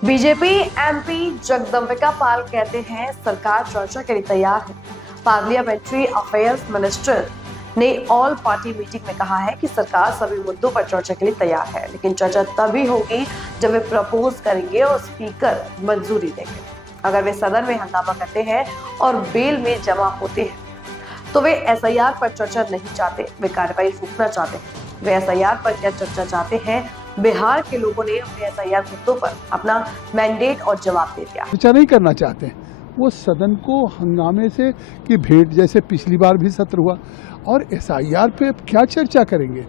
BJP MP Jagdambika Pal कहते हैं सरकार चर्चा के लिए तैयार है। पार्लियामेंट्री अफेयर्स मिनिस्टर ने ऑल पार्टी मीटिंग में कहा है कि सरकार सभी मुद्दों पर चर्चा के लिए तैयार है, लेकिन चर्चा तभी होगी जब वे प्रपोज करेंगे और स्पीकर मंजूरी देंगे। अगर वे सदन में हंगामा करते हैं और बेल में जमा होते हैं तो वे एसआईआर पर चर्चा नहीं चाहते, वे कार्रवाई रोकना चाहते हैं। वे एसआईआर पर क्या चर्चा चाहते हैं? बिहार के लोगों ने अपने एसआईआर मुद्दों पर अपना मैंडेट और जवाब दे दिया। चर्चा नहीं करना चाहते हैं, वो सदन को हंगामे से कि भेंट जैसे पिछली बार भी सत्र हुआ, और एसआईआर पे क्या चर्चा करेंगे।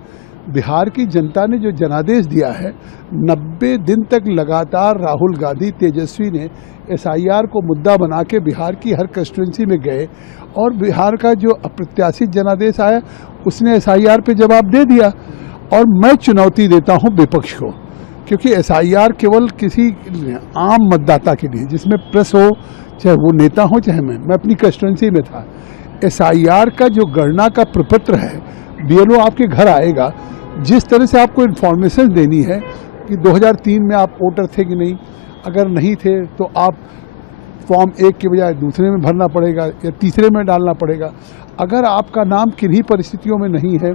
बिहार की जनता ने जो जनादेश दिया है, 90 दिन तक लगातार राहुल गांधी तेजस्वी ने एसआईआर को मुद्दा बना के बिहार की हर कंस्टिट्यूंसी में गए, और बिहार का जो अप्रत्याशित जनादेश आया उसने एसआईआर पे जवाब दे दिया। और मैं चुनौती देता हूं विपक्ष को, क्योंकि एसआईआर केवल किसी आम मतदाता के लिए, जिसमें प्रेस हो, चाहे वो नेता हो चाहे मैं अपनी कंस्टिट्यूंसी में था। एसआईआर का जो गणना का प्रपत्र है, बीएलओ आपके घर आएगा, जिस तरह से आपको इन्फॉर्मेशन देनी है कि 2003 में आप वोटर थे कि नहीं, अगर नहीं थे तो आप फॉर्म 1 के बजाय दूसरे में भरना पड़ेगा या तीसरे में डालना पड़ेगा। अगर आपका नाम किन्हीं परिस्थितियों में नहीं है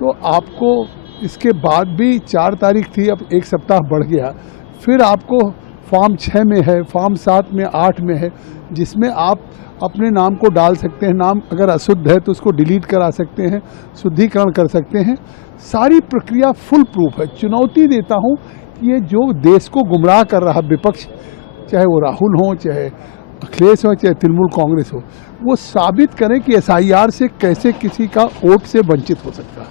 तो आपको इसके बाद भी 4 तारीख थी, अब 1 सप्ताह बढ़ गया, फिर आपको फॉर्म 6 में है, फॉर्म 7 में, 8 में है, जिसमें आप अपने नाम को डाल सकते हैं। नाम अगर अशुद्ध है तो उसको डिलीट करा सकते हैं, शुद्धिकरण कर सकते हैं। सारी प्रक्रिया फुल प्रूफ है। चुनौती देता हूं कि ये जो देश को गुमराह कर रहा विपक्ष, चाहे वो राहुल हो, चाहे अखिलेश हो, चाहे तृणमूल कांग्रेस हो, वो साबित करें कि एसआईआर से कैसे किसी का वोट से वंचित हो सकता है।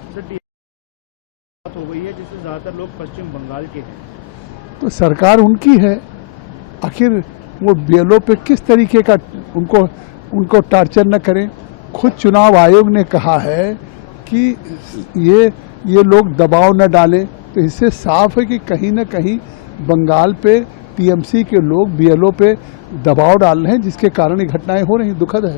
हो गई है जिससे ज्यादातर लोग पश्चिम बंगाल के हैं, तो सरकार उनकी है, आखिर वो बीएलओ पे किस तरीके का उनको टार्चर न करें। खुद चुनाव आयोग ने कहा है कि ये लोग दबाव न डालें, तो इससे साफ है कि कहीं न कहीं बंगाल पे टीएमसी के लोग बीएलओ पे दबाव डाल रहे हैं, जिसके कारण ये घटनाएं हो रही हैं। दुखद है।